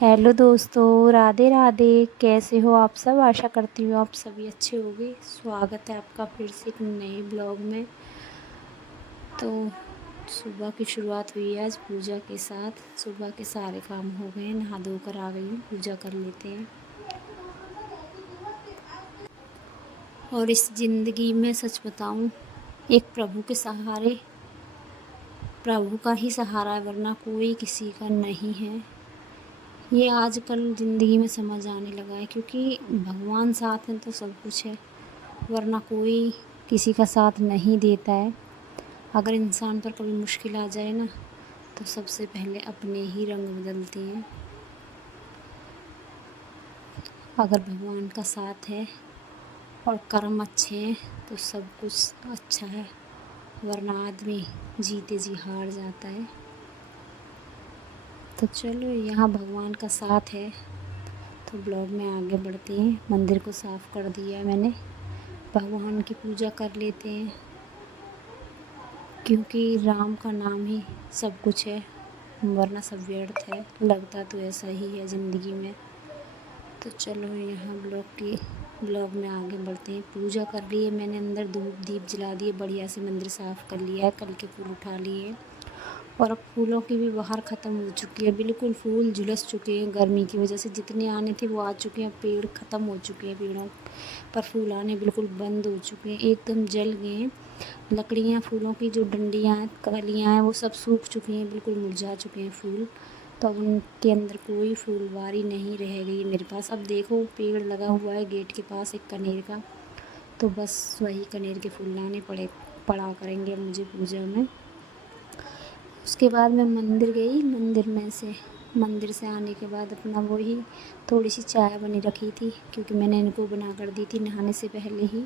Hello दोस्तों, राधे राधे। कैसे हो आप सब? आशा करती हूँ आप सभी अच्छे होंगे। स्वागत है आपका फिर से एक नए ब्लॉग में। तो सुबह की शुरुआत हुई है आज पूजा के साथ। सुबह के सारे काम हो गए, नहा धोकर आ गई हूँ, पूजा कर लेते हैं। और इस ज़िंदगी में सच बताऊँ, एक प्रभु के सहारे, प्रभु का ही सहारा है, वरना कोई किसी का नहीं है। ये आजकल ज़िंदगी में समझ आने लगा है, क्योंकि भगवान साथ हैं तो सब कुछ है, वरना कोई किसी का साथ नहीं देता है। अगर इंसान पर कभी मुश्किल आ जाए ना, तो सबसे पहले अपने ही रंग बदलते हैं। अगर भगवान का साथ है और कर्म अच्छे हैं तो सब कुछ अच्छा है, वरना आदमी जीते जी हार जाता है। तो चलो, यहाँ भगवान का साथ है तो ब्लॉग में आगे बढ़ते हैं। मंदिर को साफ़ कर दिया है मैंने, भगवान की पूजा कर लेते हैं, क्योंकि राम का नाम ही सब कुछ है, वरना सब व्यर्थ है। लगता तो ऐसा ही है ज़िंदगी में। तो चलो, यहाँ ब्लॉग में आगे बढ़ते हैं। पूजा कर ली है मैंने, अंदर धूप दीप जला दिए, बढ़िया से मंदिर साफ़ कर लिया है, कल के फूल उठा लिए। और अब फूलों की भी बहार ख़त्म हो चुकी है, बिल्कुल फूल झुलस चुके हैं गर्मी की वजह से। जितने आने थे वो आ चुके हैं, पेड़ ख़त्म हो चुके हैं, पेड़ों पर फूल आने बिल्कुल बंद हो चुके हैं, एकदम जल गए हैं। लकड़ियाँ, फूलों की जो डंडियाँ हैं, कलियाँ हैं, वो सब सूख चुकी हैं, बिल्कुल मुरझा चुके हैं फूल। तो अब उनके अंदर कोई फूलवारी नहीं रह गई मेरे पास। अब देखो, पेड़ लगा हुआ है गेट के पास एक कनेर का, तो बस वही कनेर के फूल लाने पड़ा करेंगे मुझे पूजा में। उसके बाद मैं मंदिर गई। मंदिर से आने के बाद अपना वही थोड़ी सी चाय बनी रखी थी, क्योंकि मैंने इनको बना कर दी थी नहाने से पहले ही।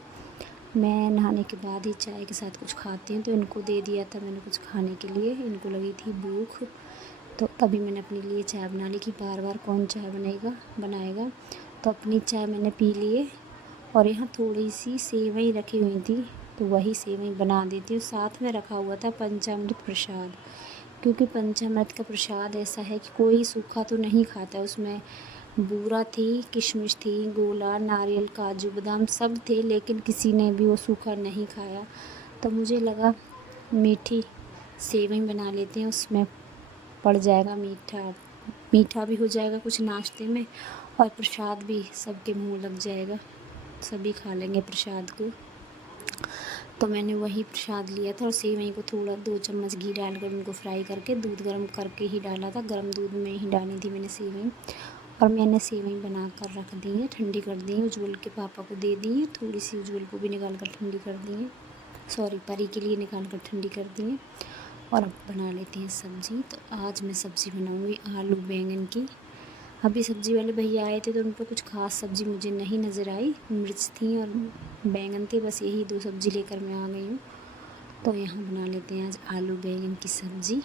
मैं नहाने के बाद ही चाय के साथ कुछ खाती हूँ, तो इनको दे दिया था मैंने कुछ खाने के लिए। इनको लगी थी भूख, तो तभी मैंने अपने लिए चाय बना ली, कि बार बार कौन चाय बनाएगा। तो अपनी चाय मैंने पी लिए। और यहाँ थोड़ी सी सेवई रखी हुई थी, तो वही सेवई बना देती हूँ। साथ में रखा हुआ था पंचामृत प्रसाद, क्योंकि पंचामृत का प्रसाद ऐसा है कि कोई सूखा तो नहीं खाता। उसमें बूरा थी, किशमिश थी, गोला, नारियल, काजू, बादाम सब थे, लेकिन किसी ने भी वो सूखा नहीं खाया। तो मुझे लगा मीठी सेवई बना लेते हैं, उसमें पड़ जाएगा मीठा भी हो जाएगा कुछ नाश्ते में, और प्रसाद भी सबके मुंह लग जाएगा, सभी खा लेंगे प्रसाद को। तो मैंने वही प्रसाद लिया था, और सेवई को थोड़ा 2 चम्मच घी डालकर उनको फ्राई करके दूध गर्म करके ही डाला था, गर्म दूध में ही डाली थी मैंने सेवई। और मैंने सेवई बना कर रख दी है, ठंडी कर दी है, उज्ज्वल के पापा को दे दी है, थोड़ी सी उज्ज्वल को भी निकाल कर ठंडी कर दी है, सॉरी परी के लिए निकाल कर ठंडी कर दी है। और अब बना लेते हैं सब्ज़ी। तो आज मैं सब्ज़ी बनाऊँगी आलू बैंगन की। अभी सब्ज़ी वाले भैया आए थे, तो उन पर कुछ ख़ास सब्ज़ी मुझे नहीं नज़र आई। मिर्च थी और बैंगन थे, बस यही 2 सब्ज़ी लेकर मैं आ गई हूँ। तो यहाँ बना लेते हैं आज आलू बैंगन की सब्ज़ी।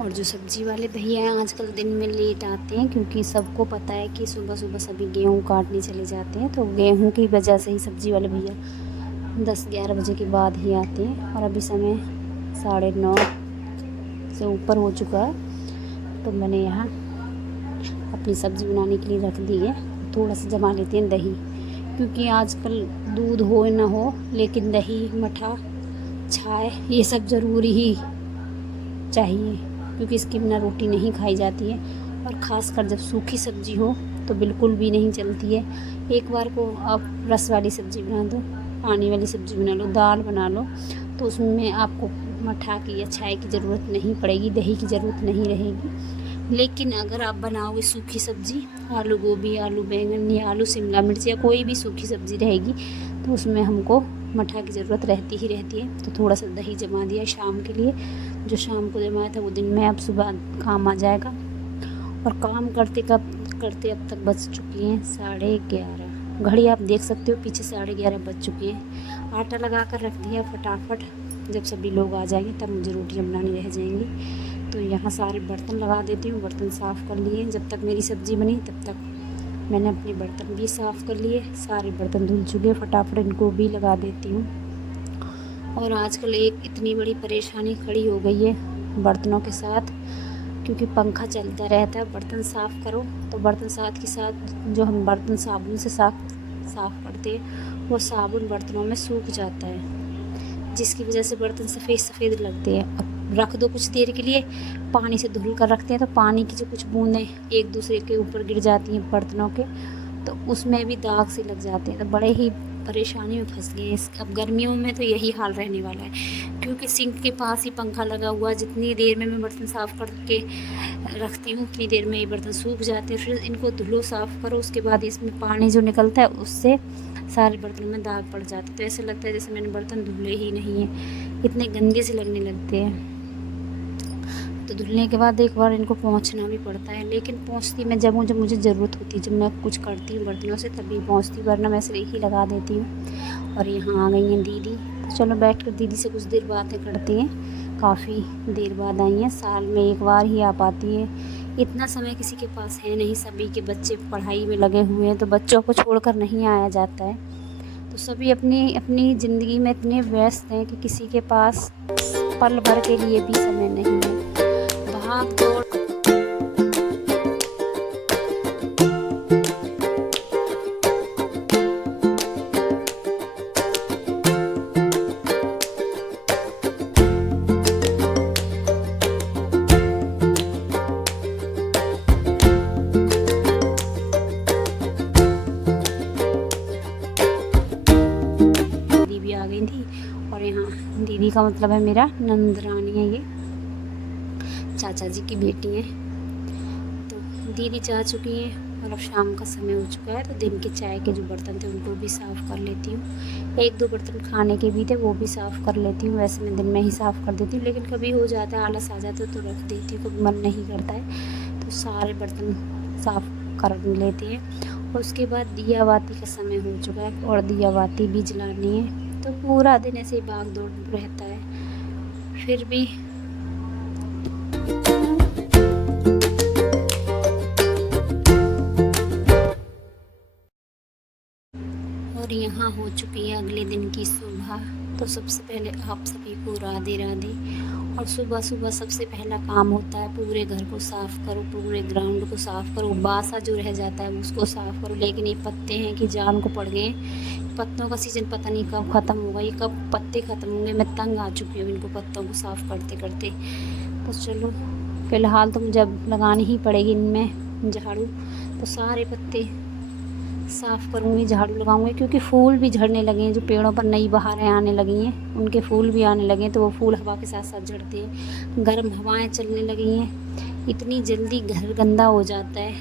और जो सब्ज़ी वाले भैया हैं आजकल दिन में लेट आते हैं, क्योंकि सबको पता है कि सुबह सुबह सभी गेहूँ काटने चले जाते हैं, तो गेहूँ की वजह से ही सब्ज़ी वाले भैया 10-11 बजे के बाद ही आते हैं। और अभी समय 9:30 से ऊपर हो चुका है। तो मैंने यहाँ अपनी सब्ज़ी बनाने के लिए रख दी है। थोड़ा सा जमा लेते हैं दही, क्योंकि आजकल दूध हो ना हो, लेकिन दही, मठा, छाछ ये सब ज़रूरी ही चाहिए, क्योंकि इसके बिना रोटी नहीं खाई जाती है। और ख़ासकर जब सूखी सब्ज़ी हो तो बिल्कुल भी नहीं चलती है। एक बार को आप रस वाली सब्ज़ी बना दो, पानी वाली सब्ज़ी बना लो, दाल बना लो, तो उसमें आपको मठा की या छाछ की ज़रूरत नहीं पड़ेगी, दही की ज़रूरत नहीं रहेगी। लेकिन अगर आप बनाओगे सूखी सब्ज़ी, आलू गोभी, आलू बैंगन या आलू शिमला मिर्च या कोई भी सूखी सब्ज़ी रहेगी, तो उसमें हमको मठा की ज़रूरत रहती ही रहती है। तो थोड़ा सा दही जमा दिया शाम के लिए, जो शाम को जमाया था वो दिन में अब सुबह काम आ जाएगा। और काम करते अब तक बज चुकी हैं 11:30। घड़ी आप देख सकते हो पीछे, 11:30 बज चुके हैं। आटा लगा कर रख दिया फटाफट, जब सभी लोग आ जाएंगे तब मुझे रोटियां बनानी रह जाएंगी। तो यहाँ सारे बर्तन लगा देती हूँ, बर्तन साफ़ कर लिए। जब तक मेरी सब्ज़ी बनी तब तक मैंने अपने बर्तन भी साफ़ कर लिए। सारे बर्तन धुल चुके, फटाफट इनको भी लगा देती हूँ। और आजकल एक इतनी बड़ी परेशानी खड़ी हो गई है बर्तनों के साथ, क्योंकि पंखा चलता रहता है। बर्तन साफ़ करो तो बर्तन साथ के साथ जो हम बर्तन साबुन से साफ़ करते हैं वो साबुन बर्तनों में सूख जाता है, जिसकी वजह से बर्तन सफ़ेद सफ़ेद लगते हैं। अब रख दो कुछ देर के लिए, पानी से धुल कर रखते हैं तो पानी की जो कुछ बूंदें एक दूसरे के ऊपर गिर जाती हैं बर्तनों के, तो उसमें भी दाग से लग जाते हैं। तो बड़े ही परेशानी में फंस गए। अब गर्मियों में तो यही हाल रहने वाला है, क्योंकि सिंक के पास ही पंखा लगा हुआ। जितनी देर में मैं बर्तन साफ़ करके रखती हूँ उतनी देर में ये बर्तन सूख जाते हैं। फिर इनको धुलो, साफ़ करो, उसके बाद इसमें पानी जो निकलता है उससे सारे बर्तनों में दाग पड़ जाते हैं। तो ऐसा लगता है जैसे मैंने बर्तन धुले ही नहीं हैं, इतने गंदे से लगने लगते हैं। तो धुलने के बाद एक बार इनको पोंछना भी पड़ता है, लेकिन पोंछती मैं जब मुझे ज़रूरत होती है, जब मैं कुछ करती हूँ बर्तनों से तभी पोंछती, वरना मैं ऐसे ही लगा देती हूँ। और यहाँ आ गई हैं दीदी, तो चलो बैठ कर दीदी से कुछ देर बातें करती हैं। काफ़ी देर बाद आई हैं, साल में एक बार ही आ पाती है। इतना समय किसी के पास है नहीं, सभी के बच्चे पढ़ाई में लगे हुए हैं, तो बच्चों को छोड़कर नहीं आया जाता है। तो सभी अपनी अपनी ज़िंदगी में इतने व्यस्त हैं कि किसी के पास पल भर के लिए भी समय नहीं है। भाग दौड़ दीदी भी आ गई थी। और यहाँ दीदी का मतलब है मेरा नंदरानी है, ये चाचा जी की बेटी है। तो दीदी जा चुकी हैं और अब शाम का समय हो चुका है, तो दिन के चाय के जो बर्तन थे उनको भी साफ़ कर लेती हूँ। एक दो बर्तन खाने के भी थे वो भी साफ़ कर लेती हूँ। वैसे मैं दिन में ही साफ़ कर देती हूँ, लेकिन कभी हो जाता है, आलस आ जाता है तो रख देती हूँ, कभी मन नहीं करता है तो सारे बर्तन साफ़ कर लेती हैं। और उसके बाद दिया बाती का समय हो चुका है और दिया बाती भी जलानी है। तो पूरा दिन ऐसे ही भाग दौड़ रहता है। फिर भी और यहाँ हो चुकी है अगले दिन की सुबह। तो सबसे पहले आप सभी को राधे राधे। और सुबह सुबह सबसे पहला काम होता है पूरे घर को साफ़ करो, पूरे ग्राउंड को साफ़ करो, बासा जो रह जाता है उसको साफ़ करो। लेकिन ये पत्ते हैं कि जान को पड़ गए, पत्तों का सीज़न पता नहीं कब ख़त्म होगा, ये कब पत्ते ख़त्म होंगे। मैं तंग आ चुकी हूँ इनको पत्तों को साफ़ करते करते। तो चलो फ़िलहाल तो मुझे अब लगानी ही पड़ेगी इनमें झाड़ू। तो सारे पत्ते साफ़ करूँगी, झाड़ू लगाऊँगी, क्योंकि फूल भी झड़ने लगे हैं। जो पेड़ों पर नई बहारें आने लगी हैं उनके फूल भी आने लगे हैं, तो वो फूल हवा के साथ साथ झड़ते हैं। गर्म हवाएं चलने लगी हैं, इतनी जल्दी घर गंदा हो जाता है,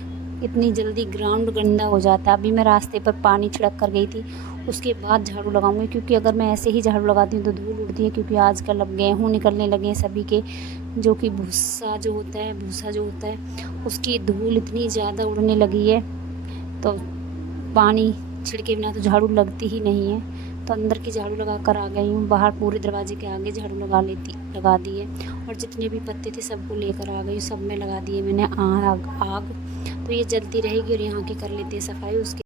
इतनी जल्दी ग्राउंड गंदा हो जाता है। अभी मैं रास्ते पर पानी छिड़क कर गई थी, उसके बाद झाड़ू लगाऊंगी, क्योंकि अगर मैं ऐसे ही झाड़ू लगाती हूँ तो धूल उड़ती है। क्योंकि आजकल अब गेहूँ निकलने लगे हैं सभी के, जो कि भूसा जो होता है उसकी धूल इतनी ज़्यादा उड़ने लगी है, तो पानी छिड़के बिना तो झाड़ू लगती ही नहीं है। तो अंदर की झाड़ू लगा कर आ गई हूँ, बाहर पूरे दरवाजे के आगे झाड़ू लगा दी है। और जितने भी पत्ते थे सबको लेकर आ गई, सब में लगा दिए मैंने आग। तो ये जलती रहेगी और यहाँ की कर लेते हैं सफाई। उसके